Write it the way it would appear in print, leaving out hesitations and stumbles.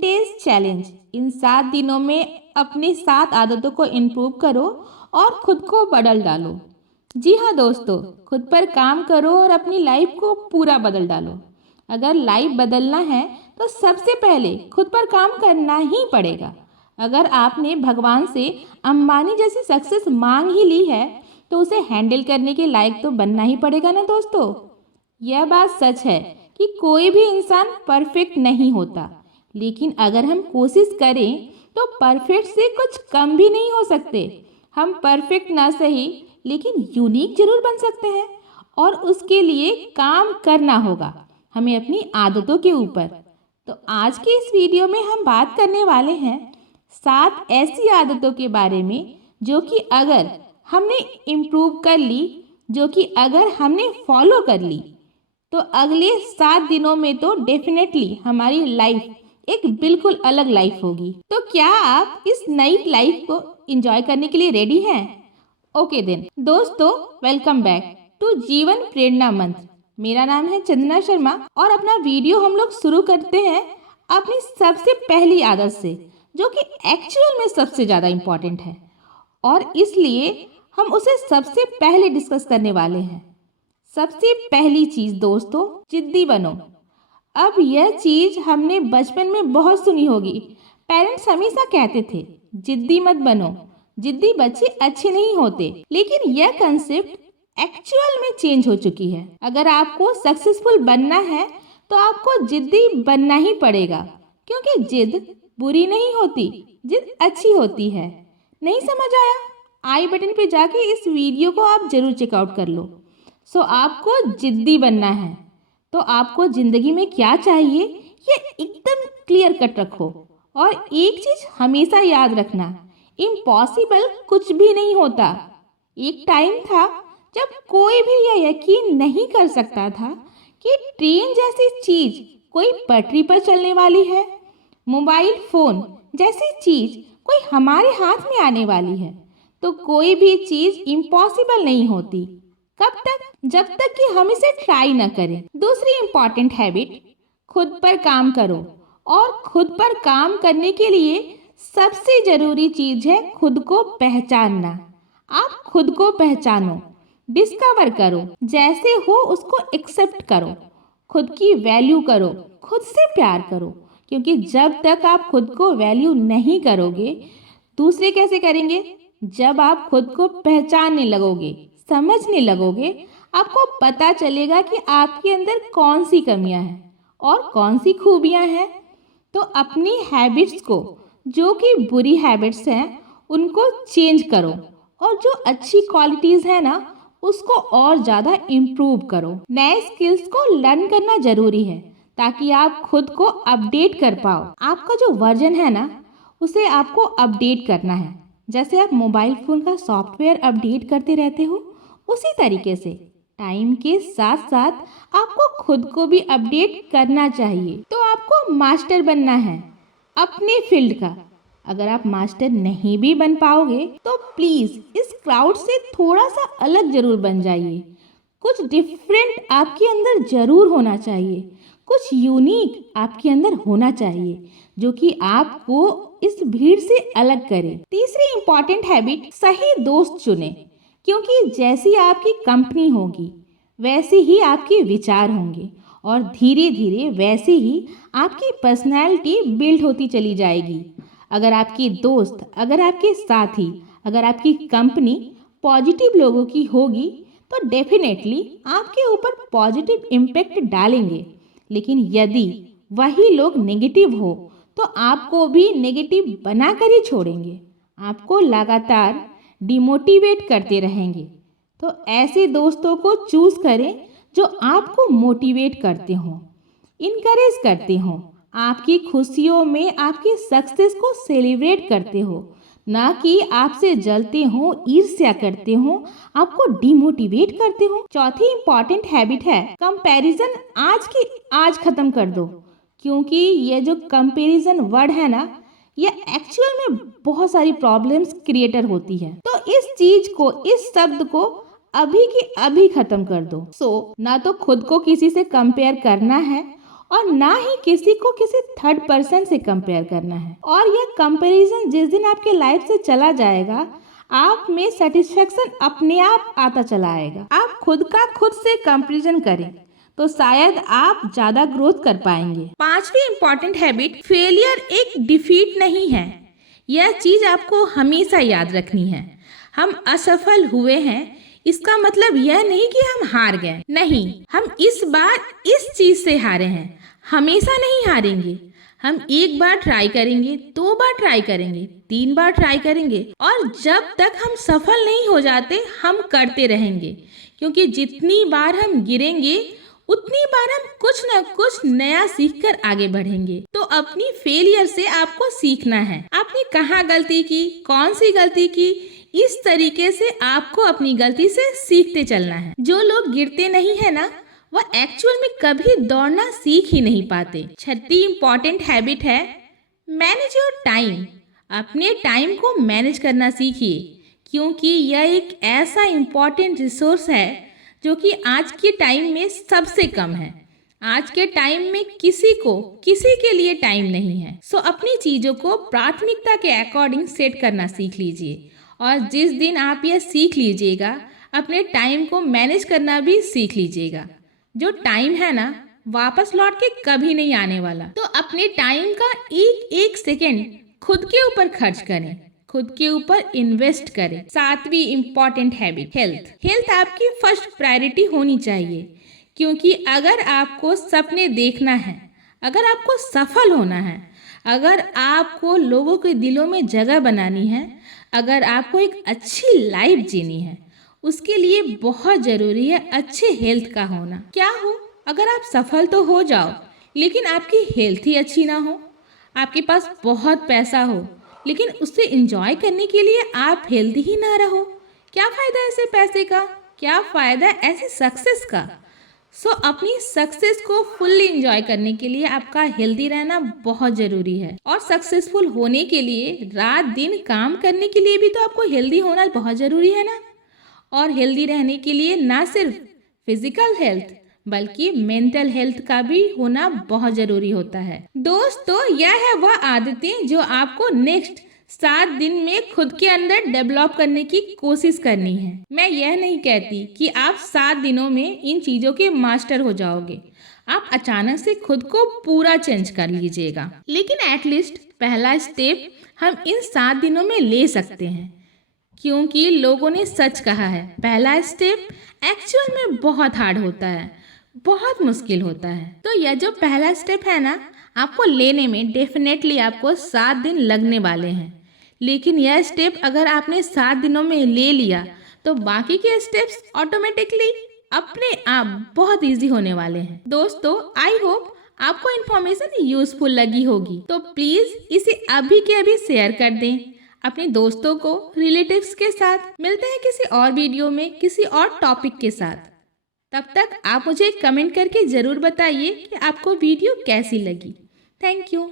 Days challenge. इन 7 दिनों में अपनी 7 आदतों को इम्प्रूव करो और खुद को बदल डालो। जी हाँ दोस्तों, खुद पर काम करो और अपनी लाइफ को पूरा बदल डालो। अगर लाइफ बदलना है तो सबसे पहले खुद पर काम करना ही पड़ेगा। अगर आपने भगवान से अंबानी जैसी सक्सेस मांग ही ली है तो उसे हैंडल करने के लायक तो बनना ही पड़ेगा ना दोस्तों। यह बात सच है कि कोई भी इंसान परफेक्ट नहीं होता, लेकिन अगर हम कोशिश करें तो परफेक्ट से कुछ कम भी नहीं हो सकते। हम परफेक्ट ना सही लेकिन यूनिक जरूर बन सकते हैं और उसके लिए काम करना होगा हमें अपनी आदतों के ऊपर। तो आज के इस वीडियो में हम बात करने वाले हैं 7 ऐसी आदतों के बारे में जो कि अगर हमने इम्प्रूव कर ली, जो कि अगर हमने फॉलो कर ली तो अगले 7 दिनों में तो डेफिनेटली हमारी लाइफ एक बिल्कुल अलग लाइफ होगी। तो क्या आप इस नई लाइफ को एंजॉय करने के लिए रेडी हैं? ओके देन दोस्तों, वेलकम बैक टू जीवन प्रेरणा मंत्र। मेरा नाम है चंदना शर्मा और अपना वीडियो हम लोग शुरू करते हैं अपनी सबसे पहली आदत से, जो कि एक्चुअल में सबसे ज़्यादा इम्पॉर्टेंट है और इसलिए हम उसे सबसे पहले डिस्कस करने वाले हैं। सबसे पहली चीज दोस्तों, जिद्दी बनो। अब यह चीज हमने बचपन में बहुत सुनी होगी। पेरेंट्स हमेशा कहते थे जिद्दी मत बनो, जिद्दी बच्चे अच्छे नहीं होते। लेकिन यह कंसेप्ट एक्चुअल में चेंज हो चुकी है। अगर आपको सक्सेसफुल बनना है तो आपको जिद्दी बनना ही पड़ेगा, क्योंकि जिद बुरी नहीं होती, जिद अच्छी होती है। नहीं समझ आया? आई बटन पे जाके इस वीडियो को आप जरूर चेकआउट कर लो। आपको जिद्दी बनना है तो आपको जिंदगी में क्या चाहिए ये एकदम क्लियर कट रखो। और एक चीज हमेशा याद रखना, इम्पॉसिबल कुछ भी नहीं होता। एक टाइम था जब कोई भी यह यकीन नहीं कर सकता था कि ट्रेन जैसी चीज कोई पटरी पर चलने वाली है, मोबाइल फोन जैसी चीज कोई हमारे हाथ में आने वाली है। तो कोई भी चीज इम्पॉसिबल नहीं होती। कब तक? जब तक कि हम इसे ट्राई न करें। दूसरी इंपॉर्टेंट हैबिट, खुद पर काम करो। और खुद पर काम करने के लिए सबसे जरूरी चीज है खुद को पहचानना। आप खुद को पहचानो, डिस्कवर करो, जैसे हो उसको एक्सेप्ट करो, खुद की वैल्यू करो, खुद से प्यार करो। क्योंकि जब तक आप खुद को वैल्यू नहीं करोगे, दूसरे कैसे करेंगे? जब आप खुद को पहचानने लगोगे, समझने लगोगे, आपको पता चलेगा कि आपके अंदर कौन सी कमियां हैं और कौन सी खूबियां हैं। तो अपनी हैबिट्स को, जो कि बुरी हैबिट्स हैं, उनको चेंज करो और जो अच्छी क्वालिटीज़ है ना, उसको और ज़्यादा इम्प्रूव करो। नए स्किल्स को लर्न करना ज़रूरी है ताकि आप खुद को अपडेट कर पाओ। आपका जो वर्जन है ना, उसे आपको अपडेट करना है। जैसे आप मोबाइल फ़ोन का सॉफ्टवेयर अपडेट करते रहते हो, उसी तरीके से टाइम के साथ साथ आपको खुद को भी अपडेट करना चाहिए। तो आपको मास्टर बनना है अपने फील्ड का। अगर आप मास्टर नहीं भी बन पाओगे तो प्लीज इस क्राउड से थोड़ा सा अलग जरूर बन जाइए। कुछ डिफरेंट आपके अंदर जरूर होना चाहिए, कुछ यूनिक आपके अंदर होना चाहिए, जो कि आपको इस भीड़ से अलग करे। तीसरी इंपॉर्टेंट हैबिट, सही दोस्त चुने। क्योंकि जैसी आपकी कंपनी होगी वैसे ही आपके विचार होंगे और धीरे धीरे वैसे ही आपकी पर्सनैलिटी बिल्ड होती चली जाएगी। अगर आपके दोस्त, अगर आपके साथी, अगर आपकी कंपनी पॉजिटिव लोगों की होगी तो डेफिनेटली आपके ऊपर पॉजिटिव इम्पैक्ट डालेंगे। लेकिन यदि वही लोग नेगेटिव हो तो आपको भी नेगेटिव बनाकर ही छोड़ेंगे, आपको लगातार डिमोटिवेट करते रहेंगे। तो ऐसे दोस्तों को चूज करें जो आपको मोटिवेट करते हों, इनकरेज करते हों, आपकी खुशियों में आपकी सक्सेस को सेलिब्रेट करते हो, ना कि आपसे जलते हों, ईर्ष्या करते हों, आपको डिमोटिवेट करते हों। चौथी इंपॉर्टेंट हैबिट है कंपैरिजन। आज की आज खत्म कर दो, क्योंकि ये जो कंपैरिजन वर्ड है ना, ये एक्चुअल में बहुत सारी प्रॉब्लम्स क्रिएटर होती है। तो इस चीज को, इस शब्द को अभी की अभी खत्म कर दो। ना तो खुद को किसी से कंपेयर करना है और ना ही किसी को किसी थर्ड पर्सन से कंपेयर करना है। और यह कंपैरिजन जिस दिन आपके लाइफ से चला जाएगा, आप में सेटिस्फेक्शन अपने आप आता चला आएगा। आप खुद का खुद से कंपैरिजन करें तो शायद आप ज्यादा ग्रोथ कर पाएंगे। पांचवी इंपॉर्टेंट हैबिट, फेलियर एक डिफीट नहीं है। यह चीज आपको हमेशा याद रखनी है। हम असफल हुए हैं इसका मतलब यह नहीं कि हम हार गए। नहीं, हम इस बार इस चीज से हारे हैं, हमेशा नहीं हारेंगे। हम एक बार ट्राई करेंगे, 2 बार ट्राई करेंगे, 3 बार ट्राई करेंगे और जब तक हम सफल नहीं हो जाते हम करते रहेंगे। क्योंकि जितनी बार हम गिरेंगे उतनी बार हम कुछ न कुछ नया सीखकर आगे बढ़ेंगे। तो अपनी फेलियर से आपको सीखना है। आपने कहाँ गलती की, कौन सी गलती की, इस तरीके से आपको अपनी गलती से सीखते चलना है। जो लोग गिरते नहीं है ना, वह एक्चुअल में कभी दौड़ना सीख ही नहीं पाते। छठी इंपॉर्टेंट हैबिट है मैनेज योर टाइम। अपने टाइम को मैनेज करना सीखिए, क्योंकि यह एक ऐसा इम्पॉर्टेंट रिसोर्स है जो कि आज के टाइम में सबसे कम है। आज के टाइम में किसी के लिए टाइम नहीं है। सो अपनी चीज़ों को प्राथमिकता के अकॉर्डिंग सेट करना सीख लीजिए। और जिस दिन आप यह सीख लीजिएगा, अपने टाइम को मैनेज करना भी सीख लीजिएगा। जो टाइम है ना, वापस लौट के कभी नहीं आने वाला। तो अपने टाइम का एक एक सेकेंड खुद के ऊपर खर्च करें, खुद के ऊपर इन्वेस्ट करें। सातवीं इम्पॉर्टेंट हैबिट, हेल्थ आपकी फर्स्ट प्रायोरिटी होनी चाहिए। क्योंकि अगर आपको सपने देखना है, अगर आपको सफल होना है, अगर आपको लोगों के दिलों में जगह बनानी है, अगर आपको एक अच्छी लाइफ जीनी है, उसके लिए बहुत ज़रूरी है अच्छे हेल्थ का होना। क्या हो अगर आप सफल तो हो जाओ लेकिन आपकी हेल्थ ही अच्छी ना हो, आपके पास बहुत पैसा हो लेकिन उससे एंजॉय करने के लिए आप हेल्दी ही ना रहो, क्या फ़ायदा ऐसे पैसे का, क्या फ़ायदा ऐसे सक्सेस का। सो अपनी सक्सेस को फुल्ली एंजॉय करने के लिए आपका हेल्दी रहना बहुत ज़रूरी है। और सक्सेसफुल होने के लिए रात दिन काम करने के लिए भी तो आपको हेल्दी होना बहुत ज़रूरी है ना। और हेल्दी रहने के लिए ना सिर्फ फिजिकल हेल्थ बल्कि मेंटल हेल्थ का भी होना बहुत ज़रूरी होता है। दोस्तों, यह है वह आदतें जो आपको नेक्स्ट 7 दिन में खुद के अंदर डेवलप करने की कोशिश करनी है। मैं यह नहीं कहती कि आप 7 दिनों में इन चीज़ों के मास्टर हो जाओगे। आप अचानक से खुद को पूरा चेंज कर लीजिएगा, लेकिन एटलीस्ट पहला स्टेप हम इन 7 दिनों में ले सकते हैं। क्योंकि लोगों ने सच कहा है, पहला स्टेप एक्चुअल में बहुत हार्ड होता है, बहुत मुश्किल होता है। तो यह जो पहला स्टेप है ना, आपको लेने में डेफिनेटली आपको 7 दिन लगने वाले हैं। लेकिन यह स्टेप अगर आपने 7 दिनों में ले लिया तो बाकी के स्टेप्स ऑटोमेटिकली अपने आप बहुत इजी होने वाले हैं। दोस्तों, आई होप आपको इन्फॉर्मेशन यूजफुल लगी होगी। तो प्लीज़ इसे अभी के अभी शेयर कर दें अपने दोस्तों को, रिलेटिव्स के साथ। मिलते हैं किसी और वीडियो में किसी और टॉपिक के साथ। तब तक आप मुझे कमेंट करके ज़रूर बताइए कि आपको वीडियो कैसी लगी। Thank you.